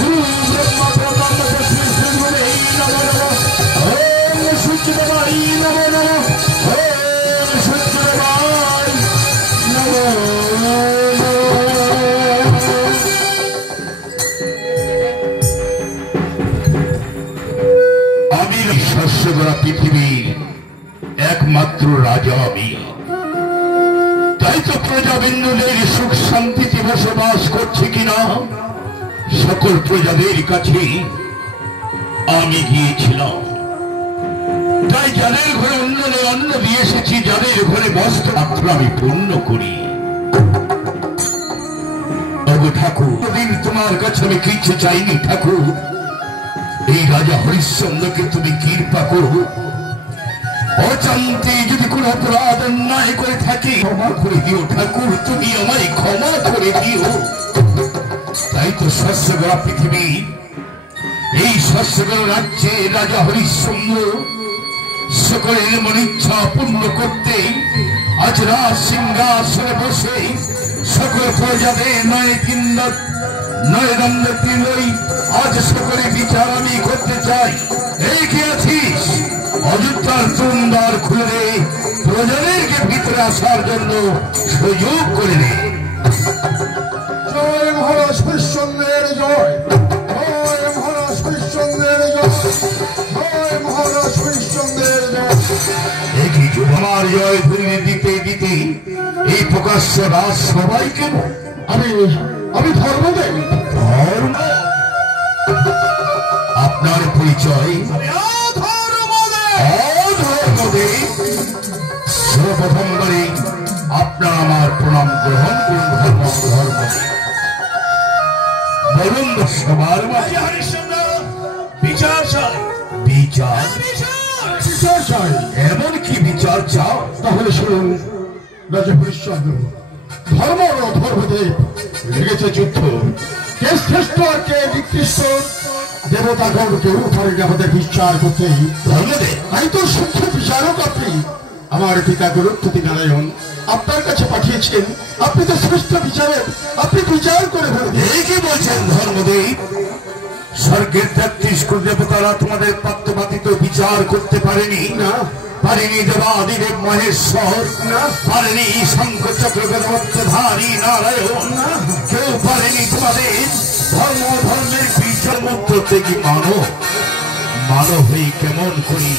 গুরু ব্রহ্মা প্রকাশ শ্রী শ্রী গুরু নমো নমো। ওম সূর্যদেবায় নমো নমো। ওম সূর্যদেবায় নমো নমো। আমি শস্যগড়া পৃথিবীর একমাত্র রাজা আমি। তাই তো প্রজাবিন্দুদের সুখ শান্তিতে বসবাস করছে কিনা সকল প্রজাদের কাছে আমি গিয়েছিলাম। তাই যাদের ঘরে অন্যদের অন্ন দিয়ে এসেছি, যাদের ঘরে বস্ত্র মাত্র আমি পূর্ণ করি। ঠাকুর দিন তোমার কাছে আমি কিছু চাইনি ঠাকুর। এই রাজা হরিশ্চন্দ্রকে তুমি কৃপা করো। অজান্তে যদি কোন অপরাধ অন্যায় করে থাকি ক্ষমা করে দিও ঠাকুর, তুমি আমায় ক্ষমা করে দিও। তাই তো শস্যগড়া পৃথিবী, এই শস্যগড় রাজ্যে রাজা হরিশ্চন্দ্র সকলের মন ইচ্ছা পূর্ণ করতে আজ রাজ সিংহাসনে বসে সকল প্রজাদের নয় দণ্ড তিলই আজ সকলে বিচার আমি করতে চাই। এই কি আছিস? অযোধ্যার দ্বার খুলে প্রজাদেরকে ভিতরে আসার জন্য সুযোগ করে দে। জয় মহারাজ হরিশ্চন্দ্রের জয়, জয় মহারাজ হরিশ্চন্দ্রের জয়, জয় মহারাজ হরিশ্চন্দ্রের জয়। একই যুগ আমার জয় ধ্বনি দিতে দিতে এই প্রকাশ্য রাজ সবাইকে আমি ধর্মদেব। ধর্ম? আপনার পরিচয়? সর্বপ্রথমবারে আপনার আমার প্রণাম গ্রহণ করুন। ধর্মদেব বলুন সবার মাঝে বিচার চাই। বিচার? বিচার চাই। এমন কি বিচার চাও? তাহলে শুনুন রাজা হরিশ্চন্দ্র, ধর্ম ও ধর্মদেব লেগেছে যুদ্ধ। কে শ্রেষ্ঠ আর কে নিকৃষ্ট দেবতাগণকে উঠারে আমাদের বিচার করতে। ধর্মদেব তাই তো সূক্ষ্ম বিচারক আপনি। আমার পিতা গুরুপতি নারায়ণ আপনার কাছে পাঠিয়েছেন। আপনি তো শ্রেষ্ঠ বিচারক, আপনি বিচার করে বলুন। এই কি বলছেন ধর্মদেব? স্বর্গের 33 কোটি দেবতারা তোমাদের পক্ষপাতিত বিচার করতে পারেনি? না পারেনি দেবাদিদেব মহেশ্বর, না পারেনি শঙ্খ চক্র গদমধ্যধারী নারায়ণ, কেউ পারেনি তোমাদের ধর্মের বিচার মধ্য থেকে মানব হয়ে কেমন করি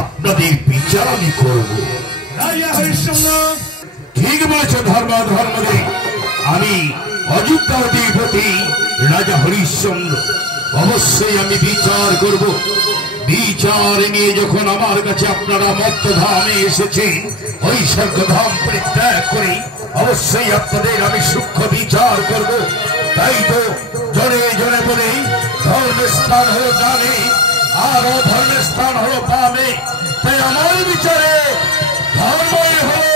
আপনাদের বিচার আমি করব। রাজা হরিশ্চন্দ্র ঠিক বলেছ ধর্মদেব। আমি অযোধ্যা অধিপতি রাজা হরিশ্চন্দ্র, অবশ্যই আমি বিচার করব। বিচার নিয়ে যখন আমার কাছে আপনারা মত্তধামে এসেছেন, ওই স্বর্গধাম পরিত্যাগ করে অবশ্যই আপনাদের আমি সূক্ষ্ম বিচার করব। তাই তো জনে জনে বলে ধর্মের স্থান হলো ডানে আর অধর্মের স্থান হলো বামে। তাই আমার বিচারে ধর্মই হলো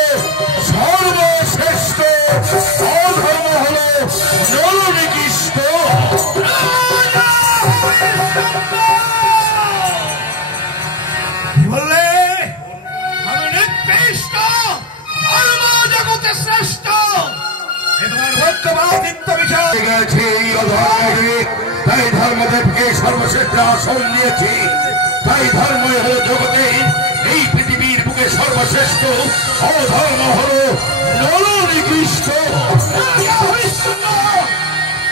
সর্বশ্রেষ্ঠ, অধর্ম হলো নরনিকৃষ্ট। বললে আমি নিকৃষ্ট, ধর্ম জগতে শ্রেষ্ঠ। তোমার পক্ষপাতিত্ব বিচার গেছে এই অধর্মকে, তাই ধর্মদেবকে সর্বশ্রেষ্ঠ আসন দিয়েছি। তাই ধর্মই হলো জগতে এই পৃথিবীর বুকে সর্বশ্রেষ্ঠ, অধর্ম হলো নরনিকৃষ্ট।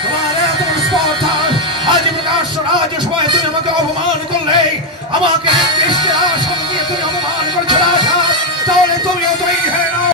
তোমার এত স্পর্ধা আজ প্রকাশ্য রাজ্য সভায় তুমি আমাকে অপমান করলে, আমাকে নিকৃষ্ট